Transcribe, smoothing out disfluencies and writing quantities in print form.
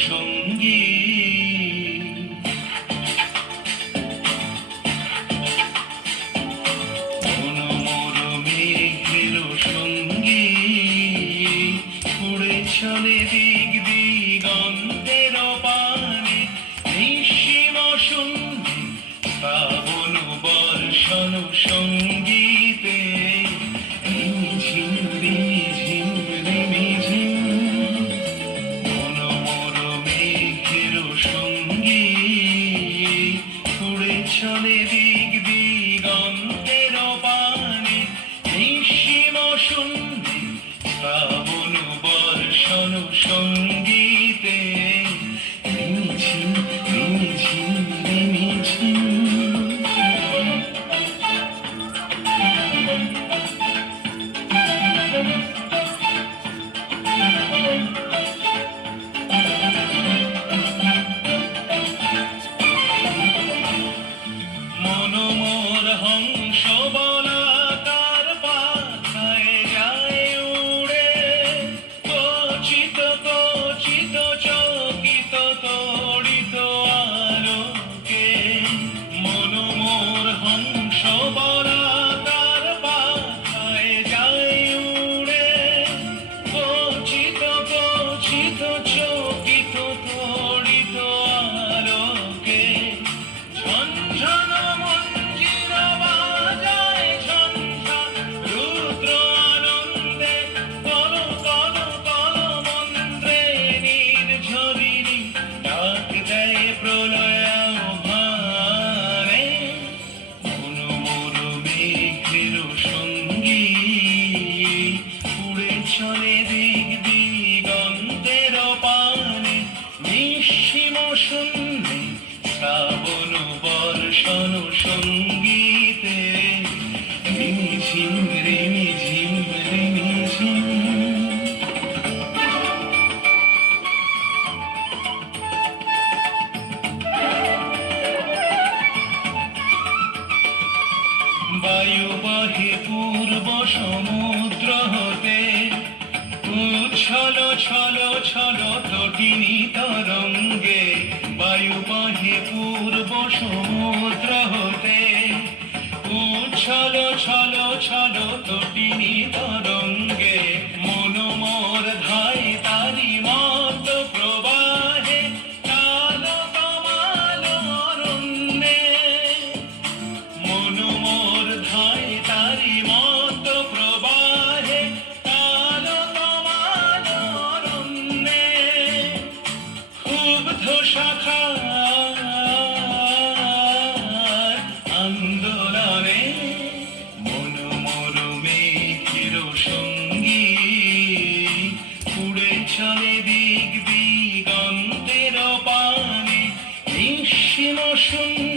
সঙ্গী মনোমর মেঘের সঙ্গী উড়ে চলে দিক দিগন্তের পানে নিঃসীম শূন্যে শ্রাবণ বর্ষণ সঙ্গীতে ঝিম ঝিম ঝিম মনোমর মেঘের সঙ্গী উড়ে চলে দিক দিগন্তের পানে নিঃসীম শূন্যে শ্রাবণ বর্ষণ সঙ্গীতে ঝিম ঝিম ঝিম মনোমর হংস বলাকার পাখায় যায় উড়ে কচিত কচিত চকিত তড়িত আলোকে মনোমর হংস বলাকার পাখায় যায় উড়ে কচিত কচিত চকিত তড়িত আলোকে ঝনঝন মঞ্জির বাজায় ঝনঝন রুদ্র আনন্দে কল কল কল মন্ত্রে নির্ঝরিণী ডাক দেয় প্রলয় আহ্বানে মনোমর মেঘের সঙ্গী উড়ে চলে দিক দিগন্তের পানে নিঃসীম শূন্যে শ্রাবণ বর্ষণ সঙ্গীতে রিমিঝিম রিমিঝিম রিমিঝিম বায়ু বহে পূর্ব সমুদ্র হতে উচ্ছল ছল ছল তটিনী তরঙ্গে বায়ু বহে পূর্ব সমুদ্র হতে উচ্ছল ছল ছল তটিনী তরঙ্গে মনোমর ধায় তারি মত প্রবাহে কাল কমাল অরণ্যে মনোমর ধায় তারি মত প্রবাহে কাল কমাল অরণ্যে ক্ষুব্ধ শাখার আন্দোলনে মনোমর মেঘের সঙ্গী উড়ে চলে দিক দিগন্তের পানে নিঃসীম শূন্য